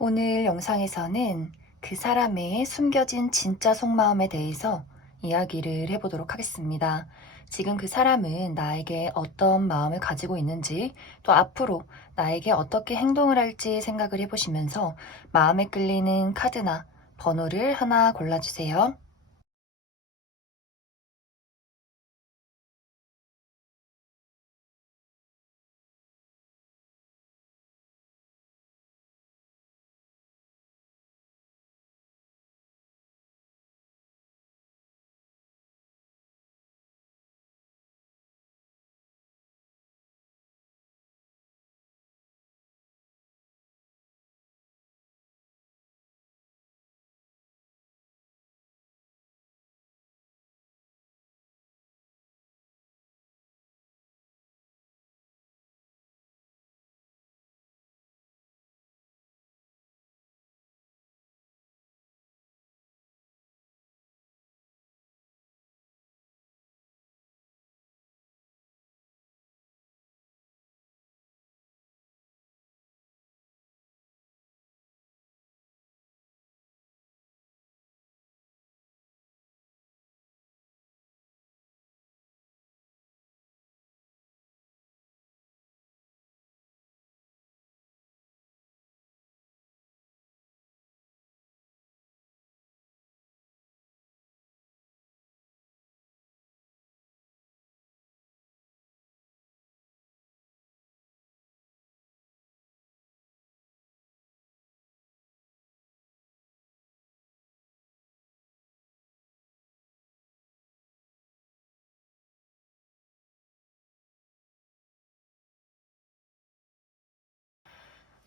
오늘 영상에서는 그 사람의 숨겨진 진짜 속마음에 대해서 이야기를 해보도록 하겠습니다. 지금 그 사람은 나에게 어떤 마음을 가지고 있는지, 또 앞으로 나에게 어떻게 행동을 할지 생각을 해보시면서 마음에 끌리는 카드나 번호를 하나 골라주세요.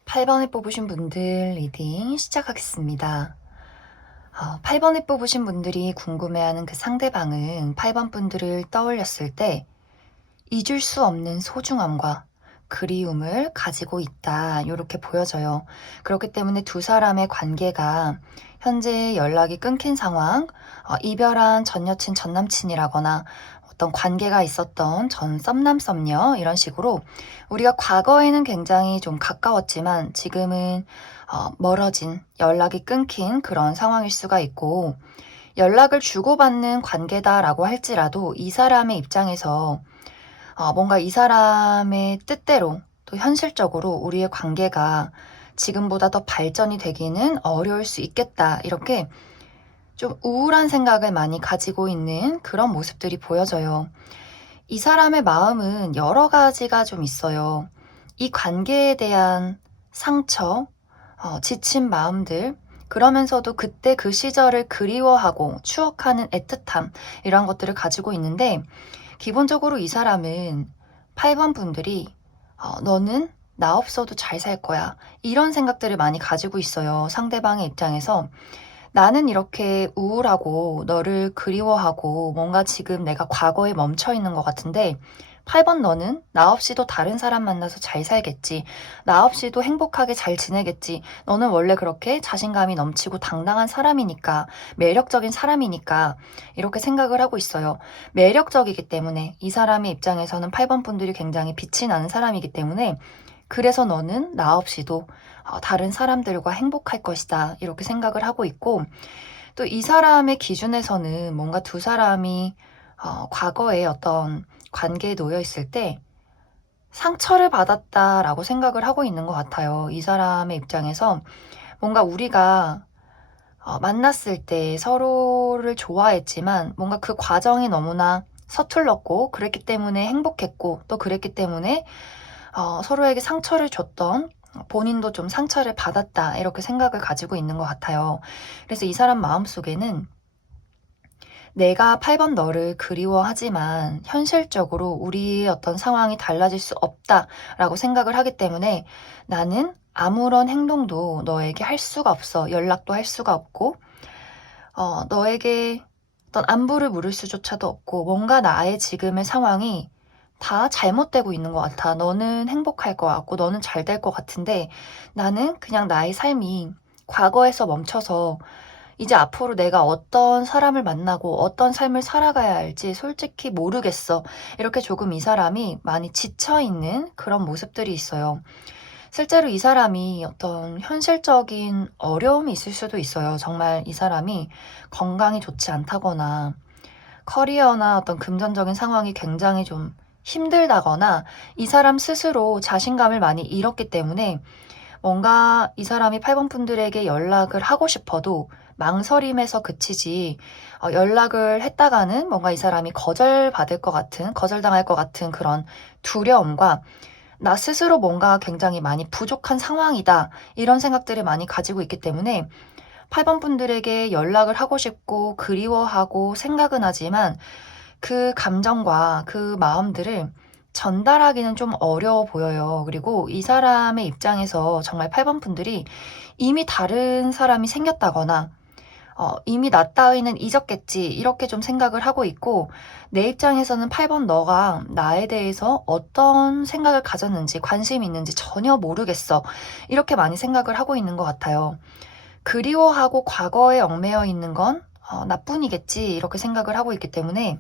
팔 번에 뽑으신 분들 리딩 시작하겠습니다. 8번에 뽑으신 분들이 궁금해하는 그 상대방은 8번 분들을 떠올렸을 때 잊을 수 없는 소중함과 그리움을 가지고 있다. 이렇게 보여져요. 그렇기 때문에 두 사람의 관계가 현재 연락이 끊긴 상황, 이별한 전 여친, 전 남친이라거나 어떤 관계가 있었던 전 썸남, 썸녀 이런 식으로 우리가 과거에는 굉장히 좀 가까웠지만 지금은 멀어진, 연락이 끊긴 그런 상황일 수가 있고 연락을 주고받는 관계다라고 할지라도 이 사람의 입장에서 뭔가 이 사람의 뜻대로 또 현실적으로 우리의 관계가 지금보다 더 발전이 되기는 어려울 수 있겠다. 이렇게 좀 우울한 생각을 많이 가지고 있는 그런 모습들이 보여져요. 이 사람의 마음은 여러 가지가 좀 있어요. 이 관계에 대한 상처, 지친 마음들, 그러면서도 그때 그 시절을 그리워하고 추억하는 애틋함, 이런 것들을 가지고 있는데, 기본적으로 이 사람은 8번 분들이 너는 나 없어도 잘 살 거야. 이런 생각들을 많이 가지고 있어요. 상대방의 입장에서. 나는 이렇게 우울하고 너를 그리워하고 뭔가 지금 내가 과거에 멈춰 있는 것 같은데 8번 너는 나 없이도 다른 사람 만나서 잘 살겠지. 나 없이도 행복하게 잘 지내겠지. 너는 원래 그렇게 자신감이 넘치고 당당한 사람이니까, 매력적인 사람이니까 이렇게 생각을 하고 있어요. 매력적이기 때문에 이 사람의 입장에서는 8번 분들이 굉장히 빛이 나는 사람이기 때문에 그래서 너는 나 없이도 다른 사람들과 행복할 것이다. 이렇게 생각을 하고 있고 또 이 사람의 기준에서는 뭔가 두 사람이 과거에 어떤 관계에 놓여 있을 때 상처를 받았다라고 생각을 하고 있는 것 같아요. 이 사람의 입장에서 뭔가 우리가 만났을 때 서로를 좋아했지만 뭔가 그 과정이 너무나 서툴렀고 그랬기 때문에 행복했고 또 그랬기 때문에 서로에게 상처를 줬던 본인도 좀 상처를 받았다 이렇게 생각을 가지고 있는 것 같아요. 그래서 이 사람 마음속에는 내가 8번 너를 그리워하지만 현실적으로 우리의 어떤 상황이 달라질 수 없다라고 생각을 하기 때문에 나는 아무런 행동도 너에게 할 수가 없어. 연락도 할 수가 없고 너에게 어떤 안부를 물을 수조차도 없고 뭔가 나의 지금의 상황이 다 잘못되고 있는 것 같아. 너는 행복할 것 같고 너는 잘 될 것 같은데 나는 그냥 나의 삶이 과거에서 멈춰서 이제 앞으로 내가 어떤 사람을 만나고 어떤 삶을 살아가야 할지 솔직히 모르겠어. 이렇게 조금 이 사람이 많이 지쳐있는 그런 모습들이 있어요. 실제로 이 사람이 어떤 현실적인 어려움이 있을 수도 있어요. 정말 이 사람이 건강이 좋지 않다거나 커리어나 어떤 금전적인 상황이 굉장히 좀 힘들다거나 이 사람 스스로 자신감을 많이 잃었기 때문에 뭔가 이 사람이 8번 분들에게 연락을 하고 싶어도 망설임에서 그치지, 연락을 했다가는 뭔가 이 사람이 거절받을 것 같은, 거절당할 것 같은 그런 두려움과 나 스스로 뭔가 굉장히 많이 부족한 상황이다, 이런 생각들을 많이 가지고 있기 때문에 8번 분들에게 연락을 하고 싶고 그리워하고 생각은 하지만 그 감정과 그 마음들을 전달하기는 좀 어려워 보여요. 그리고 이 사람의 입장에서 정말 8번 분들이 이미 다른 사람이 생겼다거나 이미 나 따위는 잊었겠지, 이렇게 좀 생각을 하고 있고, 내 입장에서는 8번 너가 나에 대해서 어떤 생각을 가졌는지, 관심이 있는지 전혀 모르겠어, 이렇게 많이 생각을 하고 있는 것 같아요. 그리워하고 과거에 얽매여 있는 건 나뿐이겠지, 이렇게 생각을 하고 있기 때문에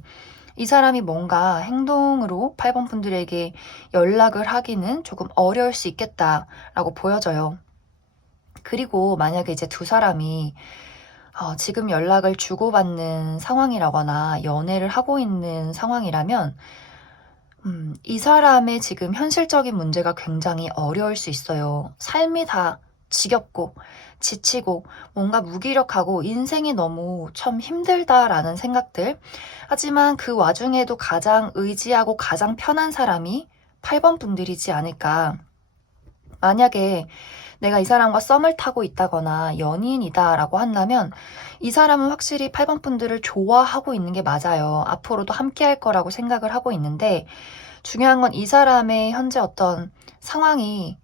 이 사람이 뭔가 행동으로 8번 분들에게 연락을 하기는 조금 어려울 수 있겠다라고 보여져요. 그리고 만약에 이제 두 사람이 지금 연락을 주고받는 상황이라거나 연애를 하고 있는 상황이라면 이 사람의 지금 현실적인 문제가 굉장히 어려울 수 있어요. 삶이 다 지겹고 지치고 뭔가 무기력하고 인생이 너무 참 힘들다라는 생각들. 하지만 그 와중에도 가장 의지하고 가장 편한 사람이 8번 분들이지 않을까. 만약에 내가 이 사람과 썸을 타고 있다거나 연인이다라고 한다면 이 사람은 확실히 8번 분들을 좋아하고 있는 게 맞아요. 앞으로도 함께 할 거라고 생각을 하고 있는데 중요한 건 이 사람의 현재 어떤 상황이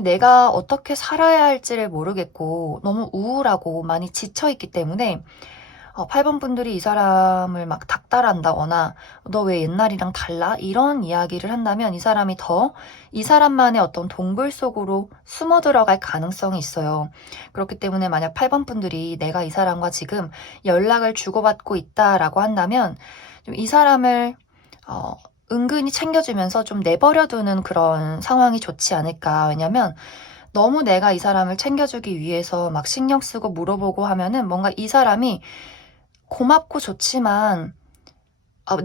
내가 어떻게 살아야 할지를 모르겠고 너무 우울하고 많이 지쳐있기 때문에 8번 분들이 이 사람을 막 닥달한다거나 너 왜 옛날이랑 달라? 이런 이야기를 한다면 이 사람이 더 이 사람만의 어떤 동굴 속으로 숨어 들어갈 가능성이 있어요. 그렇기 때문에 만약 8번 분들이 내가 이 사람과 지금 연락을 주고받고 있다라고 한다면 좀 이 사람을 은근히 챙겨주면서 좀 내버려두는 그런 상황이 좋지 않을까. 왜냐면 너무 내가 이 사람을 챙겨주기 위해서 막 신경 쓰고 물어보고 하면은 뭔가 이 사람이 고맙고 좋지만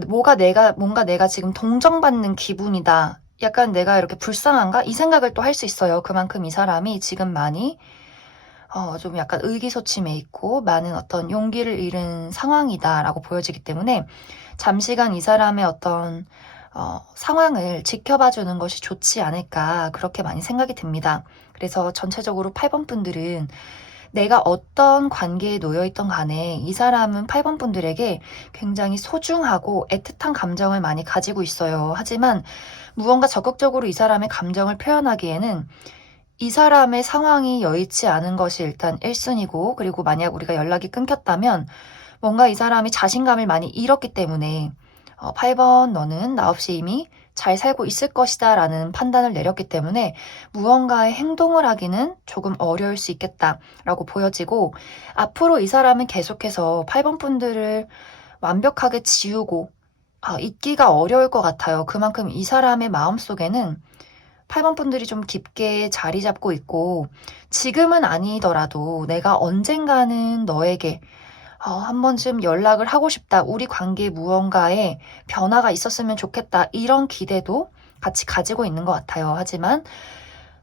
뭔가 내가 지금 동정받는 기분이다, 약간 내가 이렇게 불쌍한가, 이 생각을 또 할 수 있어요. 그만큼 이 사람이 지금 많이 좀 약간 의기소침해 있고 많은 어떤 용기를 잃은 상황이다라고 보여지기 때문에 잠시간 이 사람의 어떤 상황을 지켜봐 주는 것이 좋지 않을까, 그렇게 많이 생각이 듭니다. 그래서 전체적으로 8번 분들은 내가 어떤 관계에 놓여있던 간에 이 사람은 8번 분들에게 굉장히 소중하고 애틋한 감정을 많이 가지고 있어요. 하지만 무언가 적극적으로 이 사람의 감정을 표현하기에는 이 사람의 상황이 여의치 않은 것이 일단 1순위고, 그리고 만약 우리가 연락이 끊겼다면 뭔가 이 사람이 자신감을 많이 잃었기 때문에 8번 너는 나 없이 이미 잘 살고 있을 것이다 라는 판단을 내렸기 때문에 무언가의 행동을 하기는 조금 어려울 수 있겠다라고 보여지고, 앞으로 이 사람은 계속해서 8번 분들을 완벽하게 지우고 잊기가 어려울 것 같아요. 그만큼 이 사람의 마음속에는 8번 분들이 좀 깊게 자리 잡고 있고, 지금은 아니더라도 내가 언젠가는 너에게 한 번쯤 연락을 하고 싶다, 우리 관계에 무언가의 변화가 있었으면 좋겠다, 이런 기대도 같이 가지고 있는 것 같아요. 하지만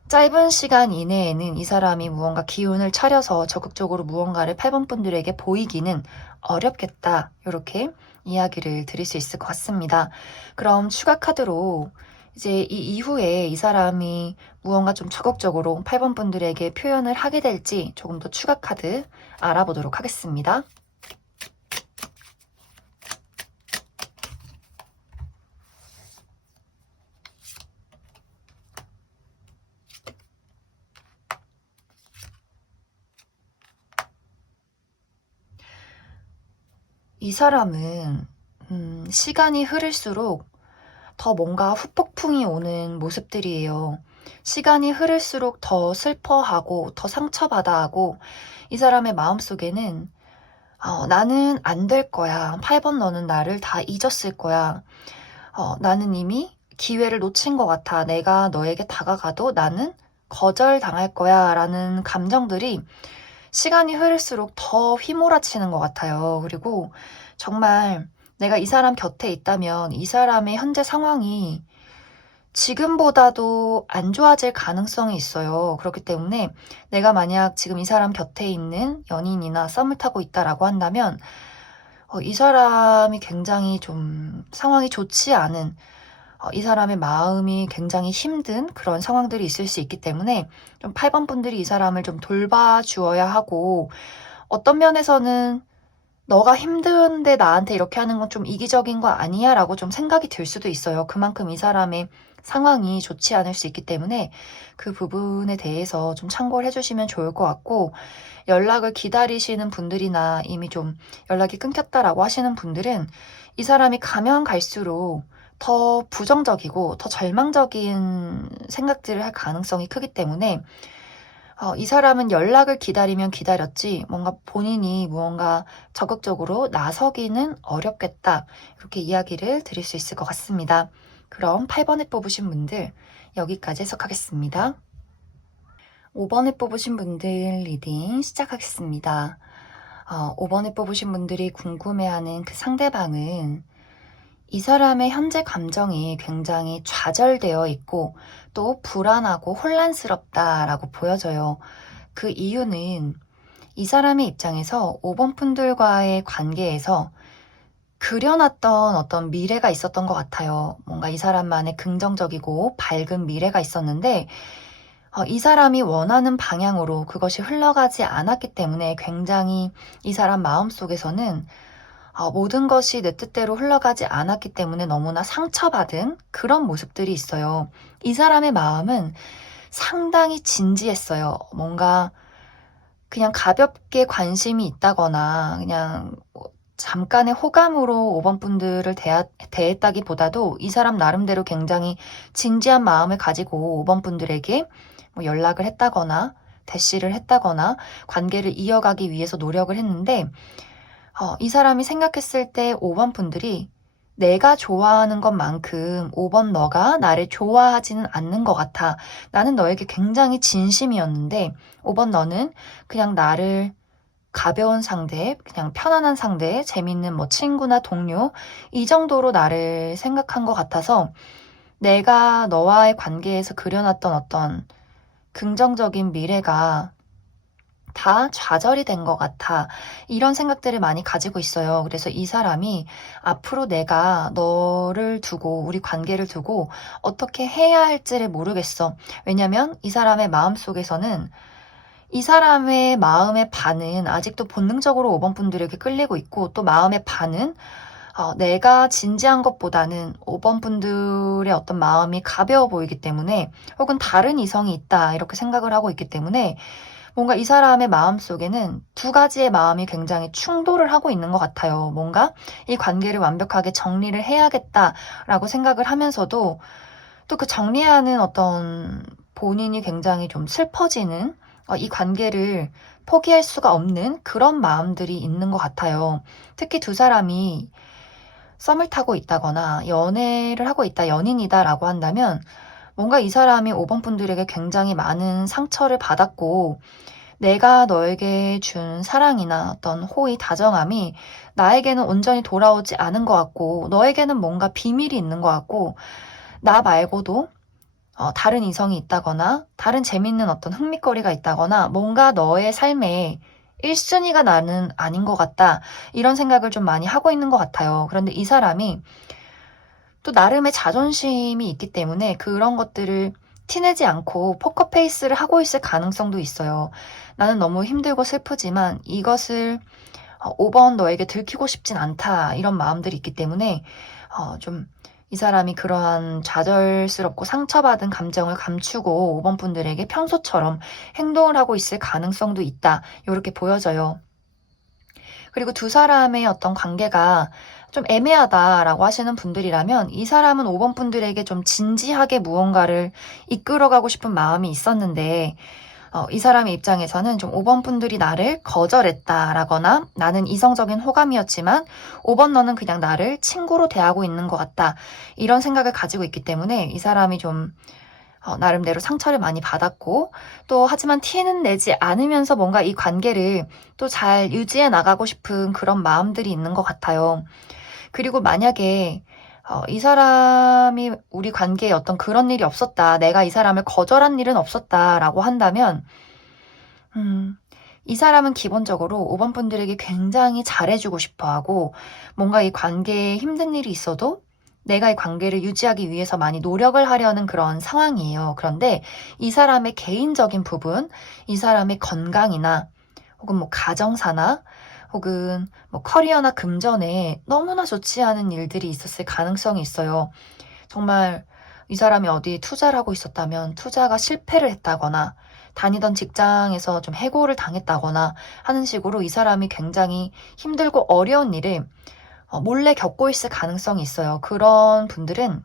짧은 시간 이내에는 이 사람이 무언가 기운을 차려서 적극적으로 무언가를 8번 분들에게 보이기는 어렵겠다, 이렇게 이야기를 드릴 수 있을 것 같습니다. 그럼 추가 카드로 이제 이 이후에 이 사람이 무언가 좀 적극적으로 8번 분들에게 표현을 하게 될지 조금 더 추가 카드 알아보도록 하겠습니다. 이 사람은 시간이 흐를수록 더 뭔가 후폭풍이 오는 모습들이에요. 시간이 흐를수록 더 슬퍼하고 더 상처받아하고, 이 사람의 마음속에는 나는 안 될 거야. 8번 너는 나를 다 잊었을 거야. 나는 이미 기회를 놓친 것 같아. 내가 너에게 다가가도 나는 거절당할 거야 라는 감정들이 시간이 흐를수록 더 휘몰아치는 것 같아요. 그리고 정말 내가 이 사람 곁에 있다면 이 사람의 현재 상황이 지금보다도 안 좋아질 가능성이 있어요. 그렇기 때문에 내가 만약 지금 이 사람 곁에 있는 연인이나 썸을 타고 있다라고 한다면 이 사람이 굉장히 좀 상황이 좋지 않은 이 사람의 마음이 굉장히 힘든 그런 상황들이 있을 수 있기 때문에 좀 8번 분들이 이 사람을 좀 돌봐주어야 하고 어떤 면에서는 너가 힘든데 나한테 이렇게 하는 건 좀 이기적인 거 아니야? 라고 좀 생각이 들 수도 있어요. 그만큼 이 사람의 상황이 좋지 않을 수 있기 때문에 그 부분에 대해서 좀 참고를 해주시면 좋을 것 같고 연락을 기다리시는 분들이나 이미 좀 연락이 끊겼다라고 하시는 분들은 이 사람이 가면 갈수록 더 부정적이고 더 절망적인 생각들을 할 가능성이 크기 때문에 이 사람은 연락을 기다리면 기다렸지 뭔가 본인이 무언가 적극적으로 나서기는 어렵겠다. 이렇게 이야기를 드릴 수 있을 것 같습니다. 그럼 8번에 뽑으신 분들 여기까지 해석하겠습니다. 5번에 뽑으신 분들 리딩 시작하겠습니다. 5번에 뽑으신 분들이 궁금해하는 그 상대방은 이 사람의 현재 감정이 굉장히 좌절되어 있고 또 불안하고 혼란스럽다라고 보여져요. 그 이유는 이 사람의 입장에서 5번 분들과의 관계에서 그려놨던 어떤 미래가 있었던 것 같아요. 뭔가 이 사람만의 긍정적이고 밝은 미래가 있었는데 이 사람이 원하는 방향으로 그것이 흘러가지 않았기 때문에 굉장히 이 사람 마음속에서는 모든 것이 내 뜻대로 흘러가지 않았기 때문에 너무나 상처받은 그런 모습들이 있어요. 이 사람의 마음은 상당히 진지했어요. 뭔가 그냥 가볍게 관심이 있다거나 그냥 잠깐의 호감으로 5번 분들을 대했다기보다도 이 사람 나름대로 굉장히 진지한 마음을 가지고 5번 분들에게 뭐 연락을 했다거나 대시를 했다거나 관계를 이어가기 위해서 노력을 했는데 이 사람이 생각했을 때 5번 분들이 내가 좋아하는 것만큼 5번 너가 나를 좋아하지는 않는 것 같아. 나는 너에게 굉장히 진심이었는데 5번 너는 그냥 나를 가벼운 상대, 그냥 편안한 상대, 재밌는 뭐 친구나 동료 이 정도로 나를 생각한 것 같아서 내가 너와의 관계에서 그려놨던 어떤 긍정적인 미래가 다 좌절이 된 것 같아. 이런 생각들을 많이 가지고 있어요. 그래서 이 사람이 앞으로 내가 너를 두고, 우리 관계를 두고 어떻게 해야 할지를 모르겠어. 왜냐면 이 사람의 마음속에서는 이 사람의 마음의 반은 아직도 본능적으로 5번 분들에게 끌리고 있고 또 마음의 반은 내가 진지한 것보다는 5번 분들의 어떤 마음이 가벼워 보이기 때문에 혹은 다른 이성이 있다 이렇게 생각을 하고 있기 때문에 뭔가 이 사람의 마음 속에는 두 가지의 마음이 굉장히 충돌을 하고 있는 것 같아요. 뭔가 이 관계를 완벽하게 정리를 해야겠다라고 생각을 하면서도 또 그 정리하는 어떤 본인이 굉장히 좀 슬퍼지는 이 관계를 포기할 수가 없는 그런 마음들이 있는 것 같아요. 특히 두 사람이 썸을 타고 있다거나 연애를 하고 있다, 연인이다라고 한다면 뭔가 이 사람이 5번 분들에게 굉장히 많은 상처를 받았고 내가 너에게 준 사랑이나 어떤 호의, 다정함이 나에게는 온전히 돌아오지 않은 것 같고 너에게는 뭔가 비밀이 있는 것 같고 나 말고도 다른 이성이 있다거나 다른 재밌는 어떤 흥미거리가 있다거나 뭔가 너의 삶에 1순위가 나는 아닌 것 같다. 이런 생각을 좀 많이 하고 있는 것 같아요. 그런데 이 사람이 또 나름의 자존심이 있기 때문에 그런 것들을 티내지 않고 포커페이스를 하고 있을 가능성도 있어요. 나는 너무 힘들고 슬프지만 이것을 5번 너에게 들키고 싶진 않다. 이런 마음들이 있기 때문에 좀 이 사람이 그러한 좌절스럽고 상처받은 감정을 감추고 5번 분들에게 평소처럼 행동을 하고 있을 가능성도 있다. 이렇게 보여져요. 그리고 두 사람의 어떤 관계가 좀 애매하다라고 하시는 분들이라면 이 사람은 5번 분들에게 좀 진지하게 무언가를 이끌어가고 싶은 마음이 있었는데 이 사람의 입장에서는 좀 5번 분들이 나를 거절했다라거나 나는 이성적인 호감이었지만 5번 너는 그냥 나를 친구로 대하고 있는 것 같다. 이런 생각을 가지고 있기 때문에 이 사람이 좀 나름대로 상처를 많이 받았고, 또 하지만 티는 내지 않으면서 뭔가 이 관계를 또 잘 유지해 나가고 싶은 그런 마음들이 있는 것 같아요. 그리고 만약에 이 사람이 우리 관계에 어떤 그런 일이 없었다, 내가 이 사람을 거절한 일은 없었다라고 한다면, 이 사람은 기본적으로 5번 분들에게 굉장히 잘해주고 싶어 하고, 뭔가 이 관계에 힘든 일이 있어도 내가 이 관계를 유지하기 위해서 많이 노력을 하려는 그런 상황이에요. 그런데 이 사람의 개인적인 부분, 이 사람의 건강이나 혹은 뭐 가정사나 혹은 뭐 커리어나 금전에 너무나 좋지 않은 일들이 있었을 가능성이 있어요. 정말 이 사람이 어디에 투자를 하고 있었다면 투자가 실패를 했다거나 다니던 직장에서 좀 해고를 당했다거나 하는 식으로 이 사람이 굉장히 힘들고 어려운 일을 몰래 겪고 있을 가능성이 있어요. 그런 분들은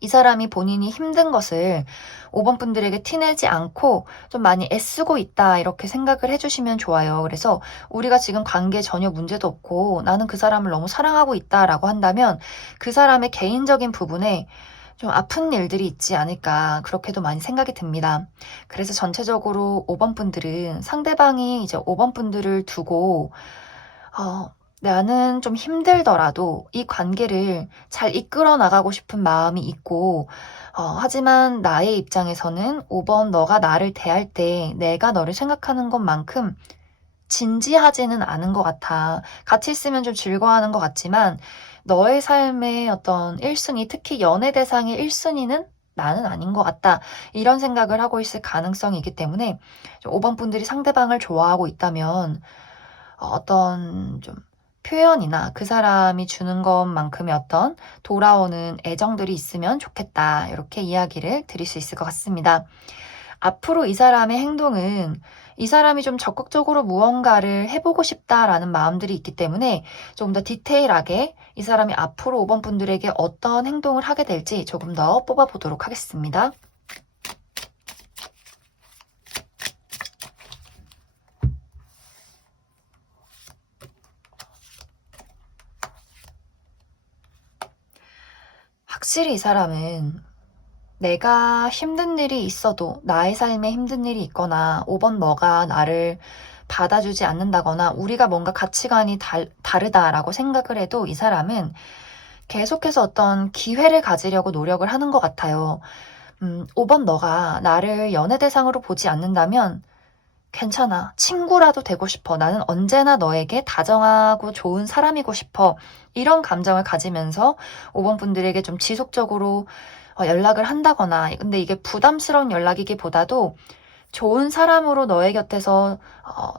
이 사람이 본인이 힘든 것을 5번 분들에게 티내지 않고 좀 많이 애쓰고 있다, 이렇게 생각을 해주시면 좋아요. 그래서 우리가 지금 관계에 전혀 문제도 없고 나는 그 사람을 너무 사랑하고 있다라고 한다면 그 사람의 개인적인 부분에 좀 아픈 일들이 있지 않을까, 그렇게도 많이 생각이 듭니다. 그래서 전체적으로 5번 분들은 상대방이 이제 5번 분들을 두고 나는 좀 힘들더라도 이 관계를 잘 이끌어 나가고 싶은 마음이 있고, 하지만 나의 입장에서는 5번 너가 나를 대할 때 내가 너를 생각하는 것만큼 진지하지는 않은 것 같아. 같이 있으면 좀 즐거워하는 것 같지만 너의 삶의 어떤 1순위, 특히 연애 대상의 1순위는 나는 아닌 것 같다, 이런 생각을 하고 있을 가능성이 있기 때문에 5번 분들이 상대방을 좋아하고 있다면 어떤 좀 표현이나 그 사람이 주는 것만큼의 어떤 돌아오는 애정들이 있으면 좋겠다, 이렇게 이야기를 드릴 수 있을 것 같습니다. 앞으로 이 사람의 행동은 이 사람이 좀 적극적으로 무언가를 해보고 싶다라는 마음들이 있기 때문에 조금 더 디테일하게 이 사람이 앞으로 5번 분들에게 어떤 행동을 하게 될지 조금 더 뽑아보도록 하겠습니다. 확실히 이 사람은 내가 힘든 일이 있어도, 나의 삶에 힘든 일이 있거나 5번 너가 나를 받아주지 않는다거나 우리가 뭔가 가치관이 다르다라고 생각을 해도 이 사람은 계속해서 어떤 기회를 가지려고 노력을 하는 것 같아요. 5번 너가 나를 연애 대상으로 보지 않는다면 괜찮아, 친구라도 되고 싶어, 나는 언제나 너에게 다정하고 좋은 사람이고 싶어, 이런 감정을 가지면서 5번 분들에게 좀 지속적으로 연락을 한다거나, 근데 이게 부담스러운 연락이기보다도 좋은 사람으로 너의 곁에서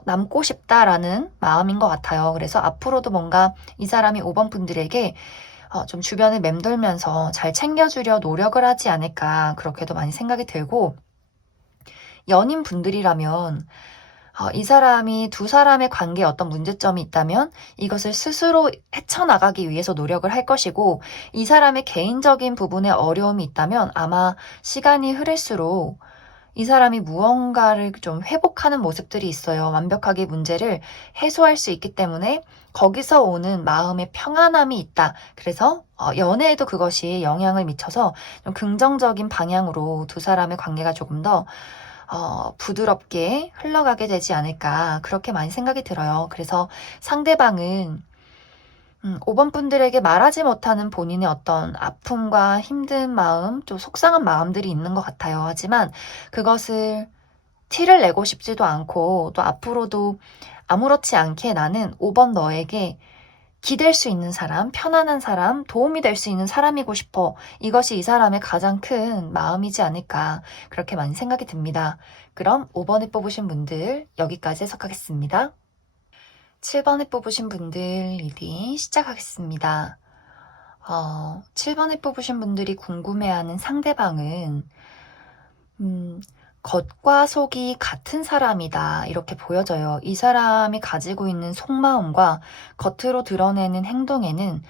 남고 싶다라는 마음인 것 같아요. 그래서 앞으로도 뭔가 이 사람이 5번 분들에게 좀 주변을 맴돌면서 잘 챙겨주려 노력을 하지 않을까, 그렇게도 많이 생각이 들고, 연인 분들이라면 이 사람이 두 사람의 관계에 어떤 문제점이 있다면 이것을 스스로 헤쳐나가기 위해서 노력을 할 것이고, 이 사람의 개인적인 부분에 어려움이 있다면 아마 시간이 흐를수록 이 사람이 무언가를 좀 회복하는 모습들이 있어요. 완벽하게 문제를 해소할 수 있기 때문에 거기서 오는 마음의 평안함이 있다. 그래서 연애에도 그것이 영향을 미쳐서 좀 긍정적인 방향으로 두 사람의 관계가 조금 더 부드럽게 흘러가게 되지 않을까, 그렇게 많이 생각이 들어요. 그래서 상대방은 5번 분들에게 말하지 못하는 본인의 어떤 아픔과 힘든 마음, 좀 속상한 마음들이 있는 것 같아요. 하지만 그것을 티를 내고 싶지도 않고, 또 앞으로도 아무렇지 않게 나는 5번 너에게 기댈 수 있는 사람, 편안한 사람, 도움이 될 수 있는 사람이고 싶어, 이것이 이 사람의 가장 큰 마음이지 않을까, 그렇게 많이 생각이 듭니다. 그럼 5번에 뽑으신 분들 여기까지 해석하겠습니다. 7번에 뽑으신 분들 리딩 시작하겠습니다. 7번에 뽑으신 분들이 궁금해하는 상대방은 겉과 속이 같은 사람이다, 이렇게 보여져요. 이 사람이 가지고 있는 속마음과 겉으로 드러내는 행동에는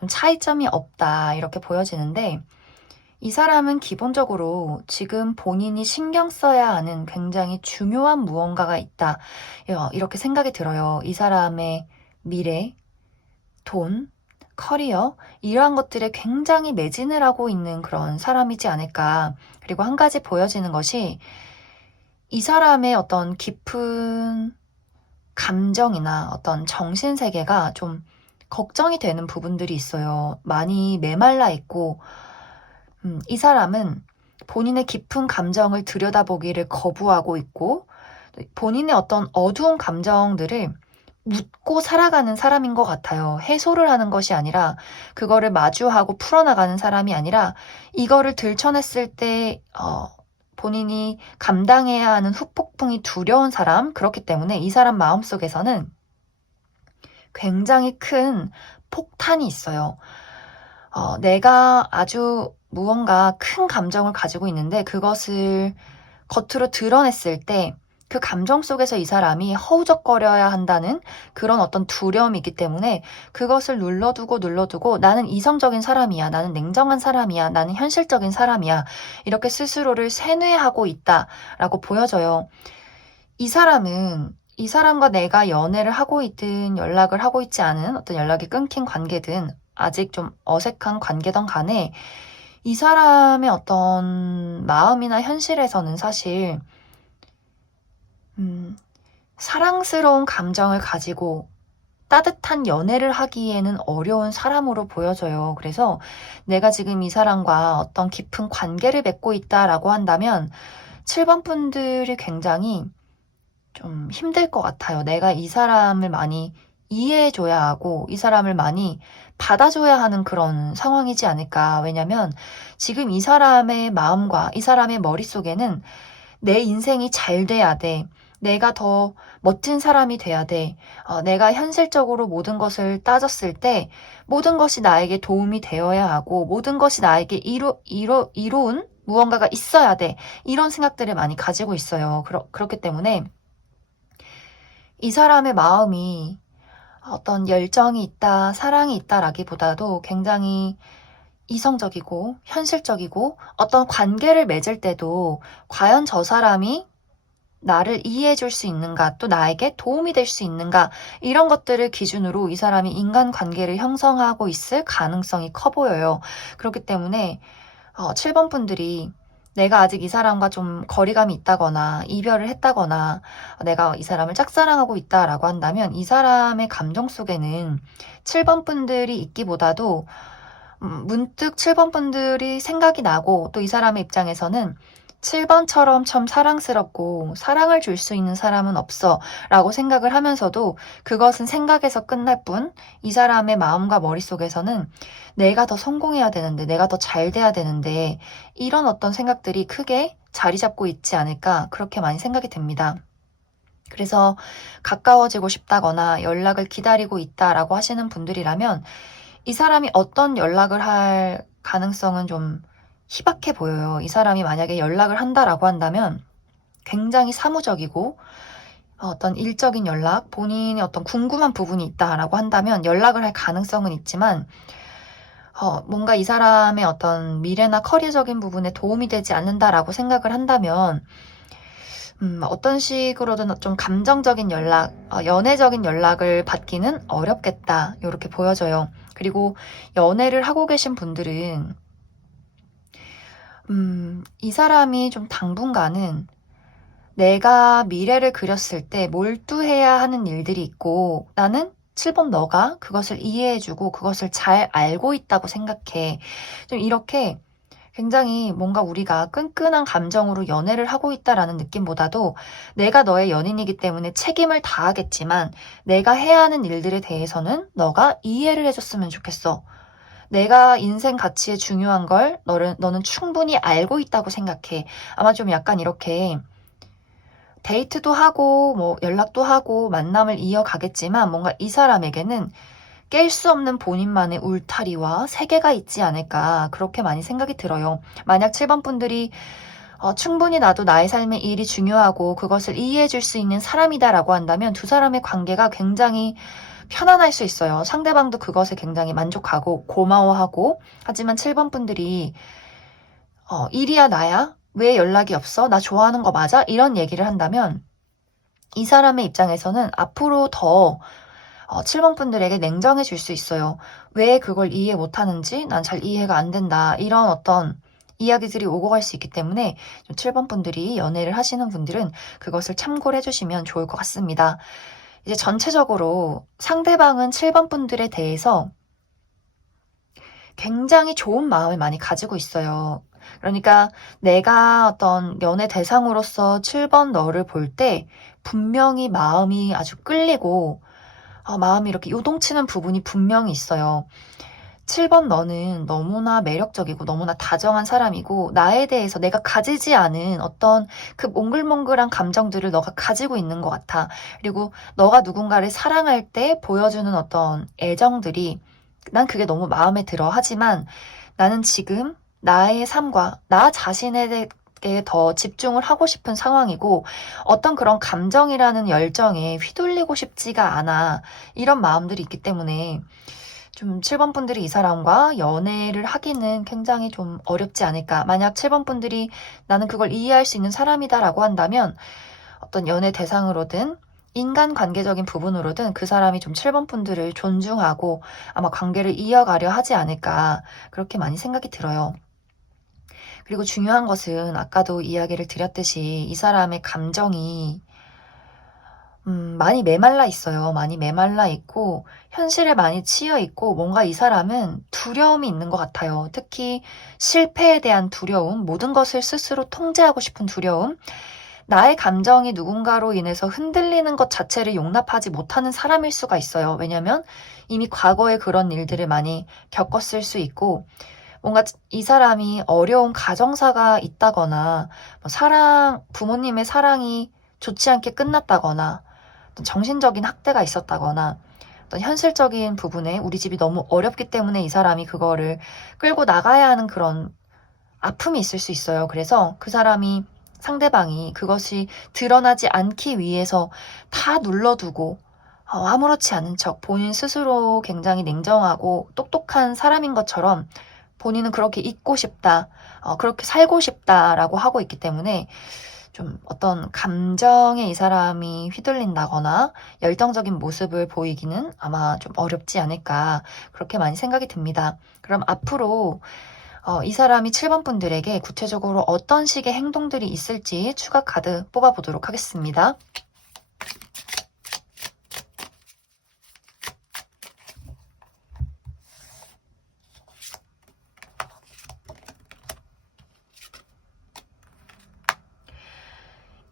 좀 차이점이 없다, 이렇게 보여지는데, 이 사람은 기본적으로 지금 본인이 신경 써야 하는 굉장히 중요한 무언가가 있다, 이렇게 생각이 들어요. 이 사람의 미래, 돈, 커리어, 이러한 것들에 굉장히 매진을 하고 있는 그런 사람이지 않을까. 그리고 한 가지 보여지는 것이 이 사람의 어떤 깊은 감정이나 어떤 정신세계가 좀 걱정이 되는 부분들이 있어요. 많이 메말라 있고, 이 사람은 본인의 깊은 감정을 들여다보기를 거부하고 있고, 본인의 어떤 어두운 감정들을 묻고 살아가는 사람인 것 같아요. 해소를 하는 것이 아니라, 그거를 마주하고 풀어나가는 사람이 아니라, 이거를 들춰냈을 때, 본인이 감당해야 하는 후폭풍이 두려운 사람, 그렇기 때문에 이 사람 마음속에서는 굉장히 큰 폭탄이 있어요. 내가 아주 무언가 큰 감정을 가지고 있는데 그것을 겉으로 드러냈을 때 그 감정 속에서 이 사람이 허우적거려야 한다는 그런 어떤 두려움이 있기 때문에 그것을 눌러두고 나는 이성적인 사람이야. 나는 냉정한 사람이야. 나는 현실적인 사람이야. 이렇게 스스로를 세뇌하고 있다라고 보여져요. 이 사람은 이 사람과 내가 연애를 하고 있든 연락을 하고 있지 않은 어떤 연락이 끊긴 관계든 아직 좀 어색한 관계든 간에 이 사람의 어떤 마음이나 현실에서는 사실 사랑스러운 감정을 가지고 따뜻한 연애를 하기에는 어려운 사람으로 보여져요. 그래서 내가 지금 이 사람과 어떤 깊은 관계를 맺고 있다라고 한다면 7번 분들이 굉장히 좀 힘들 것 같아요. 내가 이 사람을 많이 이해해줘야 하고 이 사람을 많이 받아줘야 하는 그런 상황이지 않을까. 왜냐면 지금 이 사람의 마음과 이 사람의 머릿속에는 내 인생이 잘 돼야 돼. 내가 더 멋진 사람이 돼야 돼. 내가 현실적으로 모든 것을 따졌을 때 모든 것이 나에게 도움이 되어야 하고 모든 것이 나에게 이로운 무언가가 있어야 돼. 이런 생각들을 많이 가지고 있어요. 그렇기 때문에 이 사람의 마음이 어떤 열정이 있다, 사랑이 있다라기보다도 굉장히 이성적이고 현실적이고 어떤 관계를 맺을 때도 과연 저 사람이 나를 이해해 줄 수 있는가, 또 나에게 도움이 될 수 있는가, 이런 것들을 기준으로 이 사람이 인간관계를 형성하고 있을 가능성이 커 보여요. 그렇기 때문에 7번 분들이 내가 아직 이 사람과 좀 거리감이 있다거나 이별을 했다거나 내가 이 사람을 짝사랑하고 있다라고 한다면 이 사람의 감정 속에는 7번 분들이 있기보다도 문득 7번 분들이 생각이 나고 또 이 사람의 입장에서는 7번처럼 참 사랑스럽고 사랑을 줄 수 있는 사람은 없어 라고 생각을 하면서도 그것은 생각에서 끝날 뿐 이 사람의 마음과 머릿속에서는 내가 더 성공해야 되는데 내가 더 잘 돼야 되는데 이런 어떤 생각들이 크게 자리 잡고 있지 않을까 그렇게 많이 생각이 듭니다. 그래서 가까워지고 싶다거나 연락을 기다리고 있다라고 하시는 분들이라면 이 사람이 어떤 연락을 할 가능성은 좀 희박해 보여요. 이 사람이 만약에 연락을 한다라고 한다면 굉장히 사무적이고 어떤 일적인 연락, 본인의 어떤 궁금한 부분이 있다라고 한다면 연락을 할 가능성은 있지만 뭔가 이 사람의 어떤 미래나 커리어적인 부분에 도움이 되지 않는다라고 생각을 한다면 어떤 식으로든 좀 감정적인 연락, 연애적인 연락을 받기는 어렵겠다. 이렇게 보여져요. 그리고 연애를 하고 계신 분들은 이 사람이 좀 당분간은 내가 미래를 그렸을 때 몰두해야 하는 일들이 있고 나는 7번 너가 그것을 이해해주고 그것을 잘 알고 있다고 생각해. 좀 이렇게 굉장히 뭔가 우리가 끈끈한 감정으로 연애를 하고 있다라는 느낌보다도 내가 너의 연인이기 때문에 책임을 다하겠지만 내가 해야 하는 일들에 대해서는 너가 이해를 해줬으면 좋겠어. 내가 인생 가치에 중요한 걸 너는 충분히 알고 있다고 생각해. 아마 좀 약간 이렇게 데이트도 하고 뭐 연락도 하고 만남을 이어가겠지만 뭔가 이 사람에게는 깰 수 없는 본인만의 울타리와 세계가 있지 않을까 그렇게 많이 생각이 들어요. 만약 7번 분들이 충분히 나도 나의 삶의 일이 중요하고 그것을 이해해 줄 수 있는 사람이다라고 한다면 두 사람의 관계가 굉장히 편안할 수 있어요. 상대방도 그것에 굉장히 만족하고 고마워하고 하지만 7번 분들이 일이야 나야? 왜 연락이 없어? 나 좋아하는 거 맞아? 이런 얘기를 한다면 이 사람의 입장에서는 앞으로 더 7번 분들에게 냉정해 질 수 있어요. 왜 그걸 이해 못하는지 난 잘 이해가 안 된다. 이런 어떤 이야기들이 오고 갈 수 있기 때문에 좀 7번 분들이 연애를 하시는 분들은 그것을 참고를 해주시면 좋을 것 같습니다. 이제 전체적으로 상대방은 7번 분들에 대해서 굉장히 좋은 마음을 많이 가지고 있어요. 그러니까 내가 어떤 연애 대상으로서 7번 너를 볼 때 분명히 마음이 아주 끌리고 마음이 이렇게 요동치는 부분이 분명히 있어요. 7번 너는 너무나 매력적이고 너무나 다정한 사람이고 나에 대해서 내가 가지지 않은 어떤 그 몽글몽글한 감정들을 너가 가지고 있는 것 같아. 그리고 너가 누군가를 사랑할 때 보여주는 어떤 애정들이 난 그게 너무 마음에 들어. 하지만 나는 지금 나의 삶과 나 자신에게 더 집중을 하고 싶은 상황이고 어떤 그런 감정이라는 열정에 휘둘리고 싶지가 않아. 이런 마음들이 있기 때문에 좀 7번 분들이 이 사람과 연애를 하기는 굉장히 좀 어렵지 않을까. 만약 7번 분들이 나는 그걸 이해할 수 있는 사람이다라고 한다면 어떤 연애 대상으로든 인간관계적인 부분으로든 그 사람이 좀 7번 분들을 존중하고 아마 관계를 이어가려 하지 않을까 그렇게 많이 생각이 들어요. 그리고 중요한 것은 아까도 이야기를 드렸듯이 이 사람의 감정이 많이 메말라 있어요. 많이 메말라 있고 현실에 많이 치여 있고 뭔가 이 사람은 두려움이 있는 것 같아요. 특히 실패에 대한 두려움, 모든 것을 스스로 통제하고 싶은 두려움, 나의 감정이 누군가로 인해서 흔들리는 것 자체를 용납하지 못하는 사람일 수가 있어요. 왜냐면 이미 과거에 그런 일들을 많이 겪었을 수 있고 뭔가 이 사람이 어려운 가정사가 있다거나 부모님의 사랑이 좋지 않게 끝났다거나 어떤 정신적인 학대가 있었다거나 어떤 현실적인 부분에 우리 집이 너무 어렵기 때문에 이 사람이 그거를 끌고 나가야 하는 그런 아픔이 있을 수 있어요. 그래서 그 사람이 상대방이 그것이 드러나지 않기 위해서 다 눌러두고 아무렇지 않은 척 본인 스스로 굉장히 냉정하고 똑똑한 사람인 것처럼 본인은 그렇게 있고 싶다, 그렇게 살고 싶다라고 하고 있기 때문에 좀 어떤 감정에 이 사람이 휘둘린다거나 열정적인 모습을 보이기는 아마 좀 어렵지 않을까 그렇게 많이 생각이 듭니다. 그럼 앞으로 이 사람이 7번 분들에게 구체적으로 어떤 식의 행동들이 있을지 추가 카드 뽑아보도록 하겠습니다.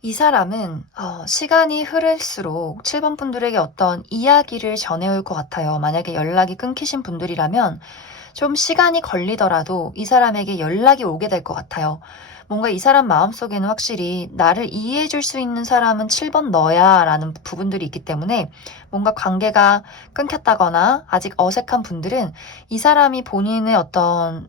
이 사람은 시간이 흐를수록 7번 분들에게 어떤 이야기를 전해올 것 같아요. 만약에 연락이 끊기신 분들이라면 좀 시간이 걸리더라도 이 사람에게 연락이 오게 될 것 같아요. 뭔가 이 사람 마음속에는 확실히 나를 이해해 줄 수 있는 사람은 7번 너야 라는 부분들이 있기 때문에 뭔가 관계가 끊겼다거나 아직 어색한 분들은 이 사람이 본인의 어떤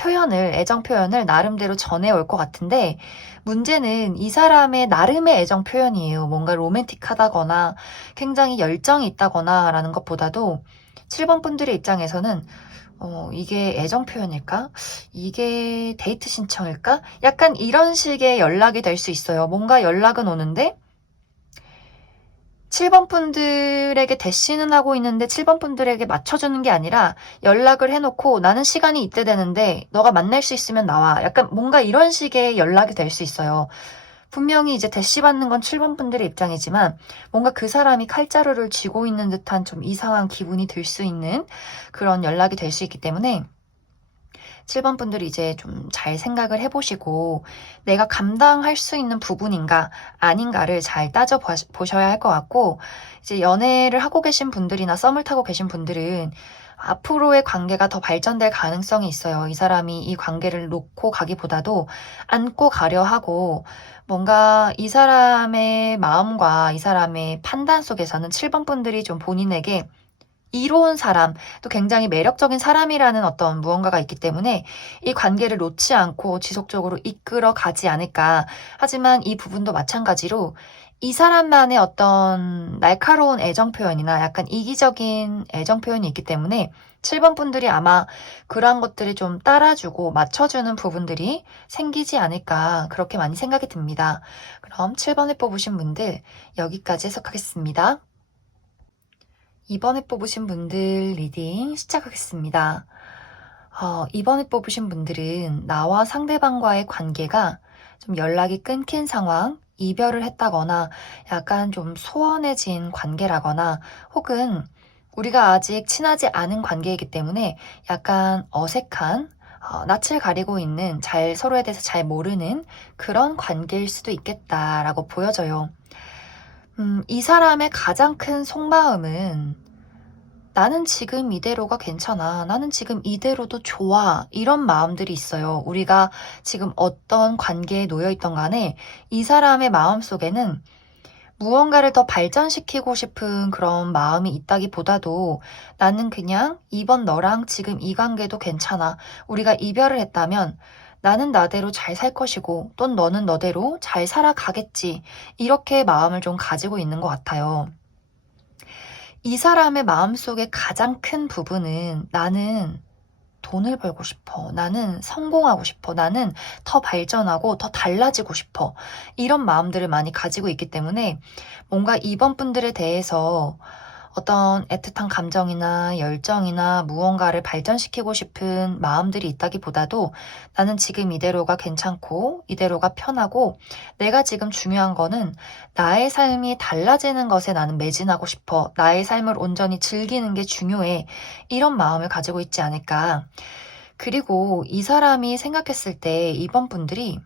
애정 표현을 나름대로 전해올 것 같은데 문제는 이 사람의 나름의 애정 표현이에요. 뭔가 로맨틱하다거나 굉장히 열정이 있다거나 라는 것보다도 7번 분들의 입장에서는 이게 애정 표현일까? 이게 데이트 신청일까? 약간 이런 식의 연락이 될 수 있어요. 뭔가 연락은 오는데 7번 분들에게 대시는 하고 있는데 7번 분들에게 맞춰주는 게 아니라 연락을 해놓고 나는 시간이 이때 되는데 너가 만날 수 있으면 나와. 약간 뭔가 이런 식의 연락이 될 수 있어요. 분명히 이제 대시 받는 건 7번 분들의 입장이지만 뭔가 그 사람이 칼자루를 쥐고 있는 듯한 좀 이상한 기분이 들 수 있는 그런 연락이 될 수 있기 때문에 7번 분들이 이제 좀 잘 생각을 해보시고 내가 감당할 수 있는 부분인가 아닌가를 잘 따져보셔야 할 것 같고 이제 연애를 하고 계신 분들이나 썸을 타고 계신 분들은 앞으로의 관계가 더 발전될 가능성이 있어요. 이 사람이 이 관계를 놓고 가기보다도 안고 가려 하고 뭔가 이 사람의 마음과 이 사람의 판단 속에서는 7번 분들이 좀 본인에게 이로운 사람, 또 굉장히 매력적인 사람이라는 어떤 무언가가 있기 때문에 이 관계를 놓지 않고 지속적으로 이끌어 가지 않을까. 하지만 이 부분도 마찬가지로 이 사람만의 어떤 날카로운 애정 표현이나 약간 이기적인 애정 표현이 있기 때문에 7번 분들이 아마 그러한 것들을 좀 따라주고 맞춰주는 부분들이 생기지 않을까 그렇게 많이 생각이 듭니다. 그럼 7번을 뽑으신 분들 여기까지 해석하겠습니다. 이번에 뽑으신 분들 리딩 시작하겠습니다. 이번에 뽑으신 분들은 나와 상대방과의 관계가 좀 연락이 끊긴 상황, 이별을 했다거나 약간 좀 소원해진 관계라거나 혹은 우리가 아직 친하지 않은 관계이기 때문에 약간 어색한 낯을 가리고 있는 서로에 대해서 잘 모르는 그런 관계일 수도 있겠다라고 보여져요. 이 사람의 가장 큰 속마음은 나는 지금 이대로가 괜찮아. 나는 지금 이대로도 좋아. 이런 마음들이 있어요. 우리가 지금 어떤 관계에 놓여 있던 간에 이 사람의 마음 속에는 무언가를 더 발전시키고 싶은 그런 마음이 있다기보다도 나는 그냥 이번 너랑 지금 이 관계도 괜찮아. 우리가 이별을 했다면 나는 나대로 잘 살 것이고 또 너는 너대로 잘 살아가겠지. 이렇게 마음을 좀 가지고 있는 것 같아요. 이 사람의 마음속의 가장 큰 부분은 나는 돈을 벌고 싶어. 나는 성공하고 싶어. 나는 더 발전하고 더 달라지고 싶어. 이런 마음들을 많이 가지고 있기 때문에 뭔가 이번 분들에 대해서 어떤 애틋한 감정이나 열정이나 무언가를 발전시키고 싶은 마음들이 있다기보다도 나는 지금 이대로가 괜찮고 이대로가 편하고 내가 지금 중요한 거는 나의 삶이 달라지는 것에 나는 매진하고 싶어. 나의 삶을 온전히 즐기는 게 중요해. 이런 마음을 가지고 있지 않을까. 그리고 이 사람이 생각했을 때 이번 분들이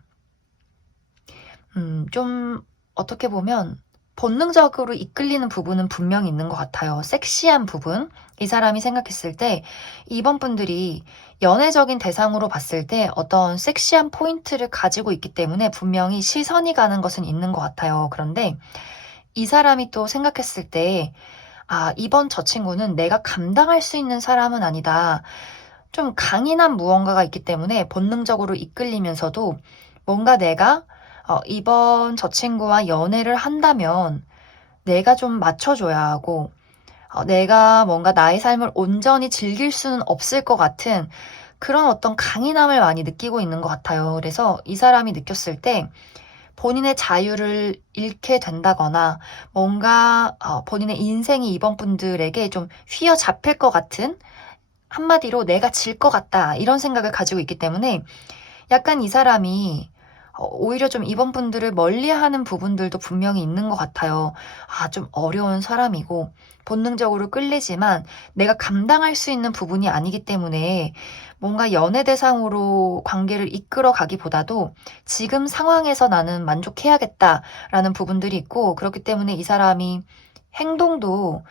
좀 어떻게 보면 본능적으로 이끌리는 부분은 분명히 있는 것 같아요. 섹시한 부분. 이 사람이 생각했을 때 이번 분들이 연애적인 대상으로 봤을 때 어떤 섹시한 포인트를 가지고 있기 때문에 분명히 시선이 가는 것은 있는 것 같아요. 그런데 이 사람이 또 생각했을 때 이번 저 친구는 내가 감당할 수 있는 사람은 아니다. 좀 강인한 무언가가 있기 때문에 본능적으로 이끌리면서도 뭔가 내가 이번 저 친구와 연애를 한다면 내가 좀 맞춰줘야 하고 내가 뭔가 나의 삶을 온전히 즐길 수는 없을 것 같은 그런 어떤 강인함을 많이 느끼고 있는 것 같아요. 그래서 이 사람이 느꼈을 때 본인의 자유를 잃게 된다거나 뭔가 본인의 인생이 이번 분들에게 좀 휘어잡힐 것 같은 한마디로 내가 질 것 같다 이런 생각을 가지고 있기 때문에 약간 이 사람이 오히려 좀 이번 분들을 멀리하는 부분들도 분명히 있는 것 같아요. 좀 어려운 사람이고 본능적으로 끌리지만 내가 감당할 수 있는 부분이 아니기 때문에 뭔가 연애 대상으로 관계를 이끌어 가기보다도 지금 상황에서 나는 만족해야겠다라는 부분들이 있고 그렇기 때문에 이 사람이 행동도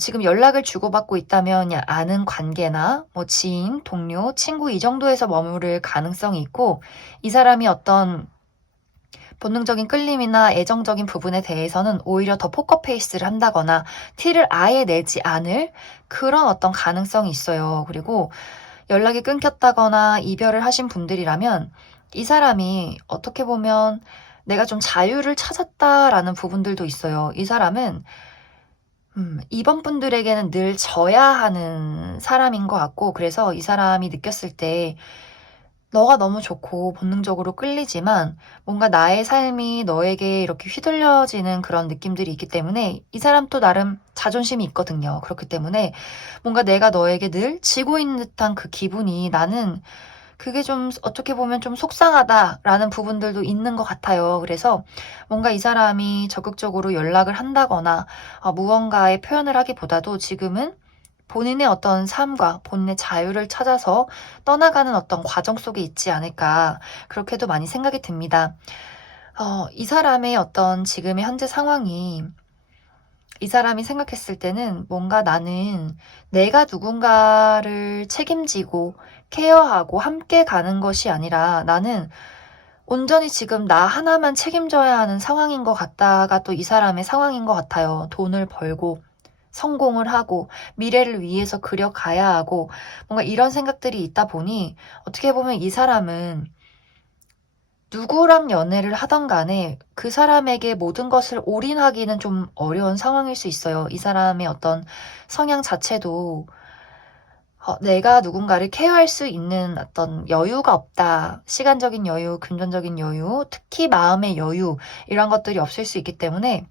지금 연락을 주고받고 있다면 그냥 아는 관계나 뭐 지인, 동료, 친구 이 정도에서 머무를 가능성이 있고 이 사람이 어떤 본능적인 끌림이나 애정적인 부분에 대해서는 오히려 더 포커페이스를 한다거나 티를 아예 내지 않을 그런 어떤 가능성이 있어요. 그리고 연락이 끊겼다거나 이별을 하신 분들이라면 이 사람이 어떻게 보면 내가 좀 자유를 찾았다라는 부분들도 있어요. 이 사람은 이번 분들에게는 늘 져야 하는 사람인 것 같고, 그래서 이 사람이 느꼈을 때, 너가 너무 좋고 본능적으로 끌리지만, 뭔가 나의 삶이 너에게 이렇게 휘둘려지는 그런 느낌들이 있기 때문에, 이 사람도 나름 자존심이 있거든요. 그렇기 때문에, 뭔가 내가 너에게 늘 지고 있는 듯한 그 기분이 나는 그게 좀 어떻게 보면 좀 속상하다라는 부분들도 있는 것 같아요. 그래서 뭔가 이 사람이 적극적으로 연락을 한다거나 무언가의 표현을 하기보다도 지금은 본인의 어떤 삶과 본인의 자유를 찾아서 떠나가는 어떤 과정 속에 있지 않을까 그렇게도 많이 생각이 듭니다. 이 사람의 어떤 지금의 현재 상황이 이 사람이 생각했을 때는 뭔가 나는 내가 누군가를 책임지고 케어하고 함께 가는 것이 아니라 나는 온전히 지금 나 하나만 책임져야 하는 상황인 것 같다가 또 이 사람의 상황인 것 같아요. 돈을 벌고 성공을 하고 미래를 위해서 그려가야 하고 뭔가 이런 생각들이 있다 보니 어떻게 보면 이 사람은 누구랑 연애를 하던 간에 그 사람에게 모든 것을 올인하기는 좀 어려운 상황일 수 있어요. 이 사람의 어떤 성향 자체도 내가 누군가를 케어할 수 있는 어떤 여유가 없다. 시간적인 여유, 금전적인 여유, 특히 마음의 여유 이런 것들이 없을 수 있기 때문에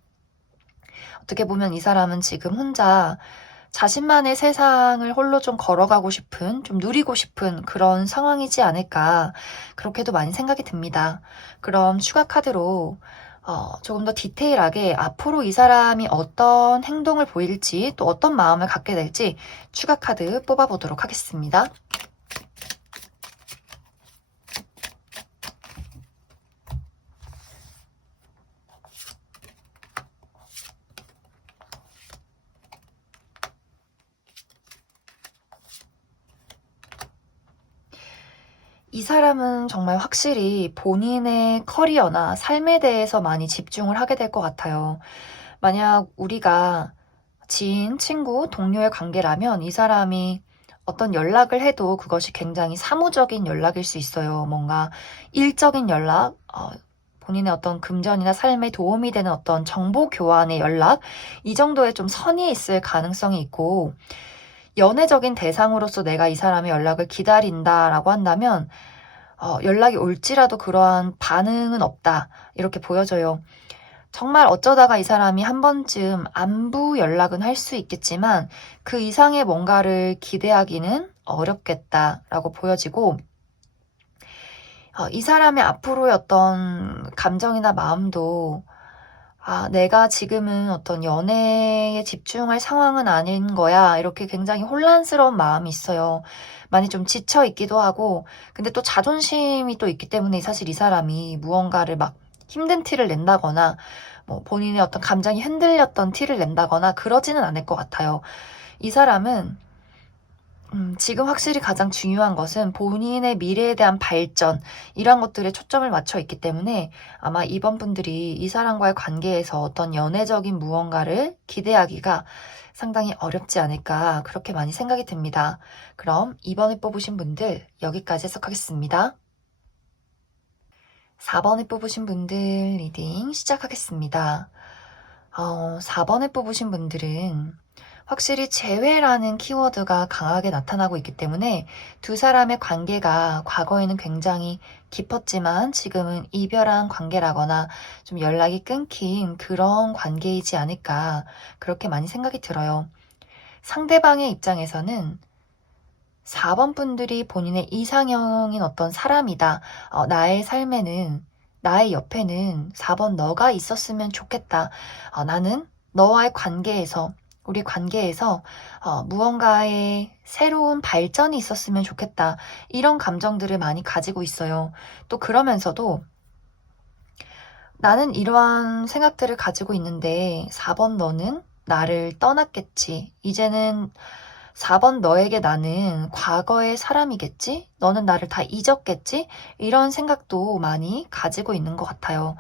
어떻게 보면 이 사람은 지금 혼자 자신만의 세상을 홀로 좀 걸어가고 싶은, 좀 누리고 싶은 그런 상황이지 않을까, 그렇게도 많이 생각이 듭니다. 그럼 추가 카드로 조금 더 디테일하게 앞으로 이 사람이 어떤 행동을 보일지, 또 어떤 마음을 갖게 될지 추가 카드 뽑아보도록 하겠습니다. 이 사람은 정말 확실히 본인의 커리어나 삶에 대해서 많이 집중을 하게 될 것 같아요. 만약 우리가 지인, 친구, 동료의 관계라면 이 사람이 어떤 연락을 해도 그것이 굉장히 사무적인 연락일 수 있어요. 뭔가 일적인 연락, 본인의 어떤 금전이나 삶에 도움이 되는 어떤 정보 교환의 연락, 이 정도의 좀 선이 있을 가능성이 있고, 연애적인 대상으로서 내가 이 사람의 연락을 기다린다라고 한다면 연락이 올지라도 그러한 반응은 없다, 이렇게 보여져요. 정말 어쩌다가 이 사람이 한 번쯤 안부 연락은 할 수 있겠지만 그 이상의 뭔가를 기대하기는 어렵겠다라고 보여지고, 이 사람의 앞으로의 어떤 감정이나 마음도 내가 지금은 어떤 연애에 집중할 상황은 아닌 거야, 이렇게 굉장히 혼란스러운 마음이 있어요. 많이 좀 지쳐 있기도 하고, 근데 또 자존심이 또 있기 때문에 사실 이 사람이 무언가를 막 힘든 티를 낸다거나 뭐 본인의 어떤 감정이 흔들렸던 티를 낸다거나 그러지는 않을 것 같아요. 이 사람은 지금 확실히 가장 중요한 것은 본인의 미래에 대한 발전, 이런 것들에 초점을 맞춰 있기 때문에 아마 이번 분들이 이 사람과의 관계에서 어떤 연애적인 무언가를 기대하기가 상당히 어렵지 않을까, 그렇게 많이 생각이 듭니다. 그럼 이번에 뽑으신 분들 여기까지 해석하겠습니다. 4번에 뽑으신 분들 리딩 시작하겠습니다. 4번에 뽑으신 분들은 확실히 재회라는 키워드가 강하게 나타나고 있기 때문에 두 사람의 관계가 과거에는 굉장히 깊었지만 지금은 이별한 관계라거나 좀 연락이 끊긴 그런 관계이지 않을까, 그렇게 많이 생각이 들어요. 상대방의 입장에서는 4번 분들이 본인의 이상형인 어떤 사람이다. 나의 삶에는, 나의 옆에는 4번 너가 있었으면 좋겠다. 나는 너와의 관계에서, 우리 관계에서 무언가의 새로운 발전이 있었으면 좋겠다. 이런 감정들을 많이 가지고 있어요. 또 그러면서도 나는 이러한 생각들을 가지고 있는데 4번 너는 나를 떠났겠지. 이제는 4번 너에게 나는 과거의 사람이겠지? 너는 나를 다 잊었겠지? 이런 생각도 많이 가지고 있는 것 같아요.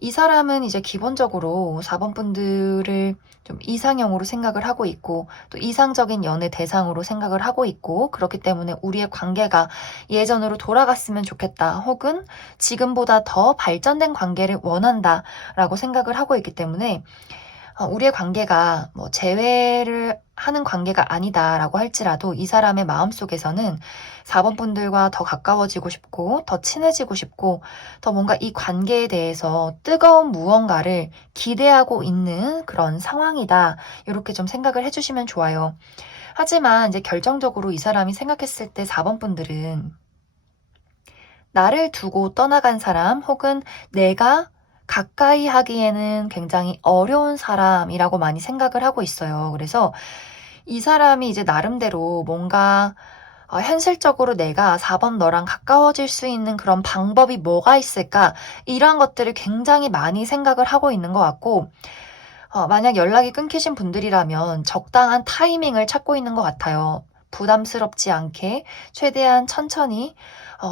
이 사람은 이제 기본적으로 4번 분들을 좀 이상형으로 생각을 하고 있고, 또 이상적인 연애 대상으로 생각을 하고 있고, 그렇기 때문에 우리의 관계가 예전으로 돌아갔으면 좋겠다, 혹은 지금보다 더 발전된 관계를 원한다 라고 생각을 하고 있기 때문에 우리의 관계가 뭐 재회를 하는 관계가 아니다라고 할지라도 이 사람의 마음속에서는 4번 분들과 더 가까워지고 싶고, 더 친해지고 싶고, 더 뭔가 이 관계에 대해서 뜨거운 무언가를 기대하고 있는 그런 상황이다, 이렇게 좀 생각을 해주시면 좋아요. 하지만 이제 결정적으로 이 사람이 생각했을 때 4번 분들은 나를 두고 떠나간 사람, 혹은 내가 가까이 하기에는 굉장히 어려운 사람이라고 많이 생각을 하고 있어요. 그래서 이 사람이 이제 나름대로 뭔가 현실적으로 내가 4번 너랑 가까워질 수 있는 그런 방법이 뭐가 있을까? 이러한 것들을 굉장히 많이 생각을 하고 있는 것 같고, 만약 연락이 끊기신 분들이라면 적당한 타이밍을 찾고 있는 것 같아요. 부담스럽지 않게 최대한 천천히,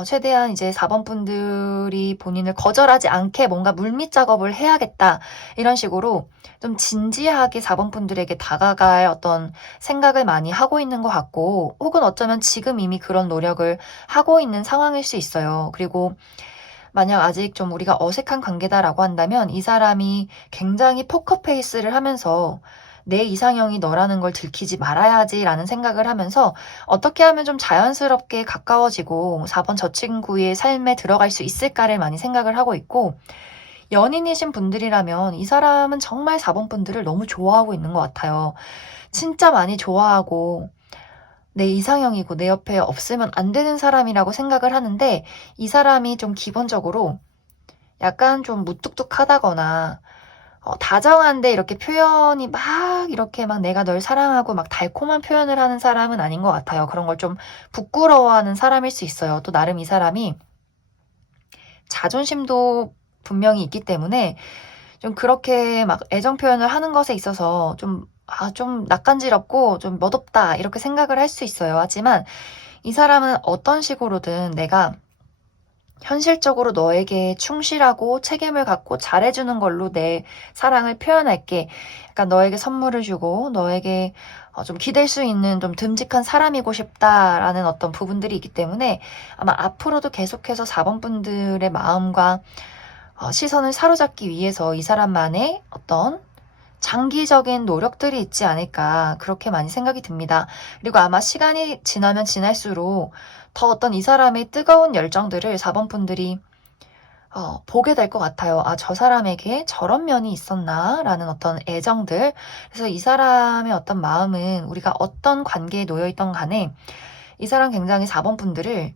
최대한 이제 4번 분들이 본인을 거절하지 않게 뭔가 물밑 작업을 해야겠다, 이런 식으로 좀 진지하게 4번 분들에게 다가갈 어떤 생각을 많이 하고 있는 것 같고, 혹은 어쩌면 지금 이미 그런 노력을 하고 있는 상황일 수 있어요. 그리고 만약 아직 좀 우리가 어색한 관계다라고 한다면 이 사람이 굉장히 포커페이스를 하면서 내 이상형이 너라는 걸 들키지 말아야지라는 생각을 하면서 어떻게 하면 좀 자연스럽게 가까워지고 4번 저 친구의 삶에 들어갈 수 있을까를 많이 생각을 하고 있고, 연인이신 분들이라면 이 사람은 정말 4번 분들을 너무 좋아하고 있는 것 같아요. 진짜 많이 좋아하고 내 이상형이고 내 옆에 없으면 안 되는 사람이라고 생각을 하는데 이 사람이 좀 기본적으로 약간 좀 무뚝뚝하다거나 다정한데 이렇게 표현이 막 이렇게 막 내가 널 사랑하고 막 달콤한 표현을 하는 사람은 아닌 것 같아요. 그런 걸 좀 부끄러워하는 사람일 수 있어요. 또 나름 이 사람이 자존심도 분명히 있기 때문에 좀 그렇게 막 애정 표현을 하는 것에 있어서 좀 낯간지럽고 좀 멋없다 이렇게 생각을 할 수 있어요. 하지만 이 사람은 어떤 식으로든 내가 현실적으로 너에게 충실하고 책임을 갖고 잘해주는 걸로 내 사랑을 표현할게. 약간 너에게 선물을 주고 너에게 좀 기댈 수 있는 좀 듬직한 사람이고 싶다라는 어떤 부분들이 있기 때문에 아마 앞으로도 계속해서 4번 분들의 마음과 시선을 사로잡기 위해서 이 사람만의 어떤 장기적인 노력들이 있지 않을까 그렇게 많이 생각이 듭니다. 그리고 아마 시간이 지나면 지날수록 더 어떤 이 사람의 뜨거운 열정들을 4번 분들이 보게 될 것 같아요. 아, 저 사람에게 저런 면이 있었나? 라는 어떤 애정들. 그래서 이 사람의 어떤 마음은 우리가 어떤 관계에 놓여있던 간에 이 사람 굉장히 4번 분들을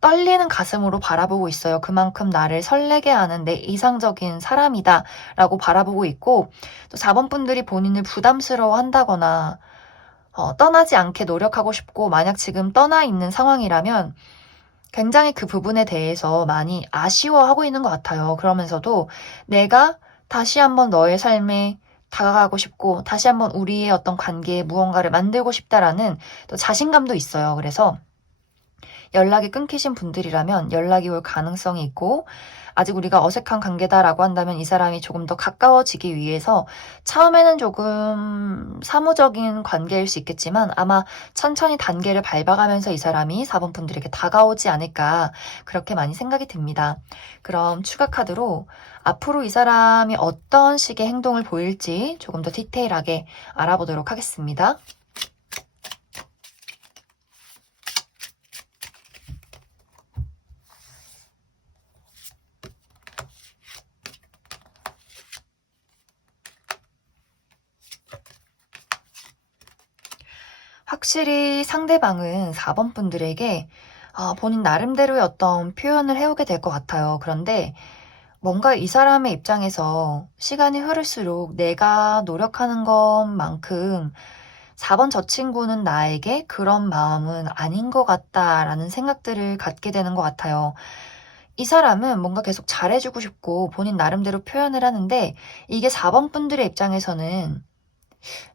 떨리는 가슴으로 바라보고 있어요. 그만큼 나를 설레게 하는 내 이상적인 사람이다 라고 바라보고 있고 또 4번 분들이 본인을 부담스러워 한다거나 떠나지 않게 노력하고 싶고 만약 지금 떠나 있는 상황이라면 굉장히 그 부분에 대해서 많이 아쉬워하고 있는 것 같아요. 그러면서도 내가 다시 한번 너의 삶에 다가가고 싶고 다시 한번 우리의 어떤 관계에 무언가를 만들고 싶다라는 또 자신감도 있어요. 그래서 연락이 끊기신 분들이라면 연락이 올 가능성이 있고 아직 우리가 어색한 관계다라고 한다면 이 사람이 조금 더 가까워지기 위해서 처음에는 조금 사무적인 관계일 수 있겠지만 아마 천천히 단계를 밟아가면서 이 사람이 4번 분들에게 다가오지 않을까 그렇게 많이 생각이 듭니다. 그럼 추가 카드로 앞으로 이 사람이 어떤 식의 행동을 보일지 조금 더 디테일하게 알아보도록 하겠습니다. 확실히 상대방은 4번 분들에게 본인 나름대로의 어떤 표현을 해오게 될 것 같아요. 그런데 뭔가 이 사람의 입장에서 시간이 흐를수록 내가 노력하는 것만큼 4번 저 친구는 나에게 그런 마음은 아닌 것 같다라는 생각들을 갖게 되는 것 같아요. 이 사람은 뭔가 계속 잘해주고 싶고 본인 나름대로 표현을 하는데 이게 4번 분들의 입장에서는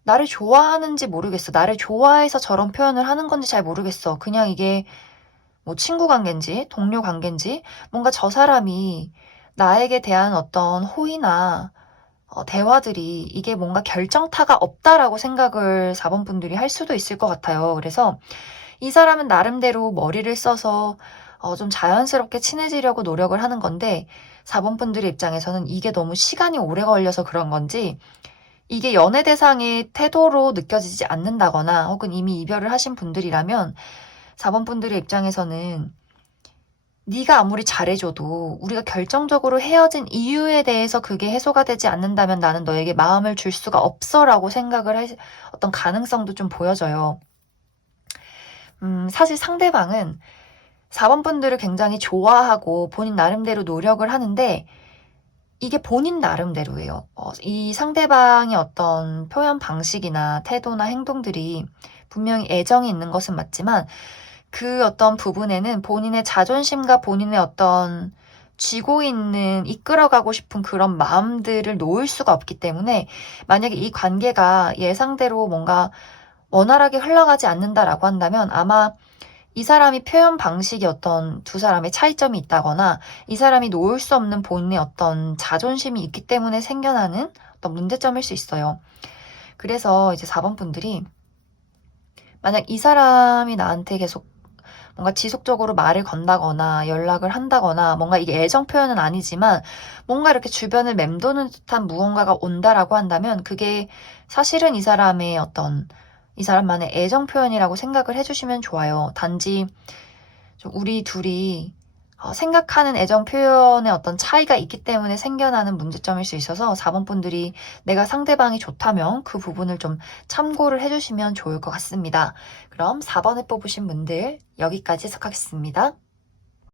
나를 좋아하는지 모르겠어. 나를 좋아해서 저런 표현을 하는 건지 잘 모르겠어. 그냥 이게 뭐 친구 관계인지 동료 관계인지 뭔가 저 사람이 나에게 대한 어떤 호의나 대화들이 이게 뭔가 결정타가 없다라고 생각을 4번 분들이 할 수도 있을 것 같아요. 그래서 이 사람은 나름대로 머리를 써서 좀 자연스럽게 친해지려고 노력을 하는 건데 4번 분들의 입장에서는 이게 너무 시간이 오래 걸려서 그런 건지 이게 연애 대상의 태도로 느껴지지 않는다거나 혹은 이미 이별을 하신 분들이라면 4번 분들의 입장에서는 네가 아무리 잘해줘도 우리가 결정적으로 헤어진 이유에 대해서 그게 해소가 되지 않는다면 나는 너에게 마음을 줄 수가 없어라고 생각을 할 어떤 가능성도 좀 보여져요. 사실 상대방은 4번 분들을 굉장히 좋아하고 본인 나름대로 노력을 하는데 이게 본인 나름대로예요. 이 상대방의 어떤 표현 방식이나 태도나 행동들이 분명히 애정이 있는 것은 맞지만 그 어떤 부분에는 본인의 자존심과 본인의 어떤 쥐고 있는 이끌어가고 싶은 그런 마음들을 놓을 수가 없기 때문에 만약에 이 관계가 예상대로 뭔가 원활하게 흘러가지 않는다라고 한다면 아마 이 사람이 표현 방식이 어떤 두 사람의 차이점이 있다거나 이 사람이 놓을 수 없는 본인의 어떤 자존심이 있기 때문에 생겨나는 어떤 문제점일 수 있어요. 그래서 이제 4번 분들이 만약 이 사람이 나한테 계속 뭔가 지속적으로 말을 건다거나 연락을 한다거나 뭔가 이게 애정 표현은 아니지만 뭔가 이렇게 주변을 맴도는 듯한 무언가가 온다라고 한다면 그게 사실은 이 사람의 어떤 이 사람만의 애정 표현이라고 생각을 해주시면 좋아요. 단지 좀 우리 둘이 생각하는 애정 표현의 어떤 차이가 있기 때문에 생겨나는 문제점일 수 있어서 4번 분들이 내가 상대방이 좋다면 그 부분을 좀 참고를 해주시면 좋을 것 같습니다. 그럼 4번에 뽑으신 분들 여기까지 해석하겠습니다.